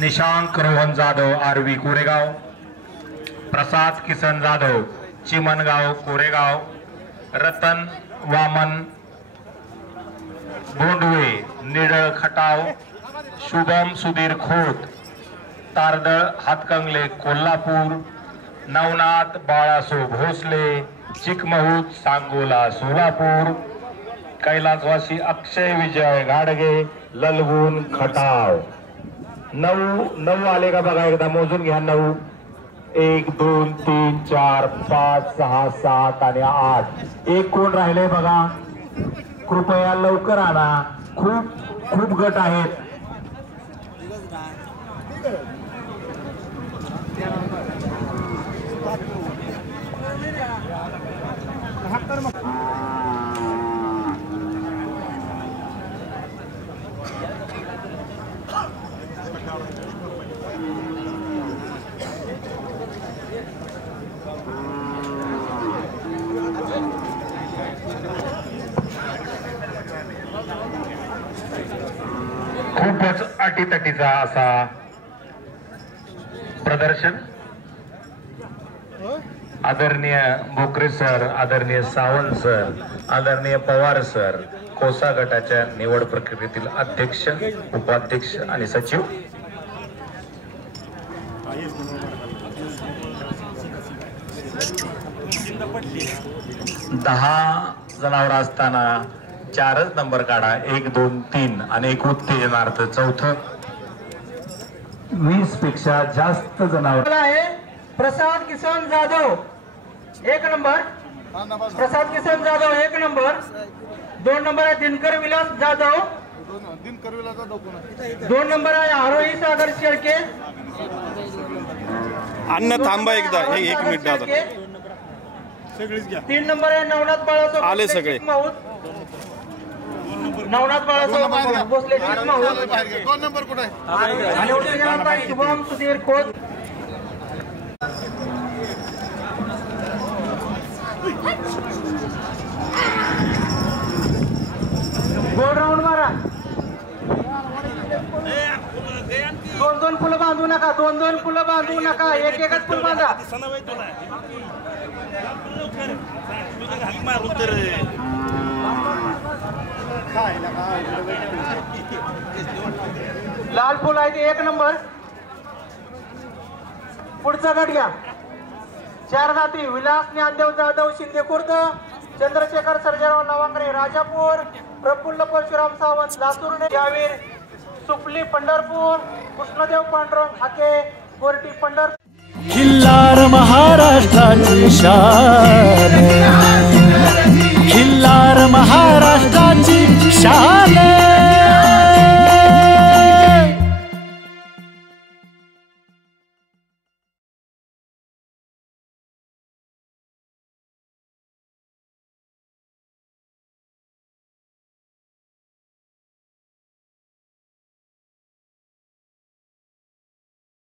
Nishank Rohan Jadhav RV Koregaon, प्रसाद किसन जाधव चिमनगाव कोरेगाव, रतन वामन बोंडवे निडळ खटाव, शुभम सुधीर खोत तारदळ हातकंगले कोल्हापूर, नवनाथ बाळासो भोसले चिकमहूत सांगोला सोलापूर, कैलासवासी अक्षय विजय घाडगे ललगुण खटाव। 9 आले का बघा एकदा मोजून घ्या। 9 1 2 3 4 5 6 7 आणि 8 एक कोण राहिले बघा, कृपया लवकर आणा, खूप गट आहेत। खूपच अटीतटीचा असा प्रदर्शन। आदरणीय बोकरे सर, आदरणीय सावंत सर, आदरणीय पवार सर, कोसा गटाच्या निवड प्रक्रियेतील अध्यक्ष, उपाध्यक्ष आणि सचिव। दहा जनावर असताना 4च नंबर काढा, 1 2 3 आणि एक उत्तेजनार्थ चौथं। 20 पेक्षा जास्त जनावर आहे। प्रसाद किसन जाधव 1 नंबर, प्रसाद किसन जाधव 1 नंबर। 2 नंबर आहे दिनकर विलास जाधव, 2 नंबर आहे आरोही सागर शेळके। अन्न थांबा एकदा, 1 मिनिट दादा। 3 नंबर आहे नवनाथ बाळासो आले सगळे। नवनाथ बाळासो भोसले चिकमहूत। 2 नंबर कुठे आहे? आणि उत्तेजनार्थ शुभम सुधीर खोत। गोल राऊंड मारा। 2 फुलं बांधू नका, 2 फुलं बांधू नका, एकच फुल बांधा। लाल फुल आहे ते 1 नंबर। पुढचा गट घ्या। 4 जाती विलास ज्ञानदेव जाधव शिंदे खुर्द, चंद्रशेखर सर्जेराव नवांगरे राजापूर, प्रफुल्ल परशुराम सावंत लातूर यावीर सुपली पंढरपूर, कृष्णदेव पांडुरंग हाके गोरटी पंढरपूर। खिल्लार महाराष्ट्राची शान।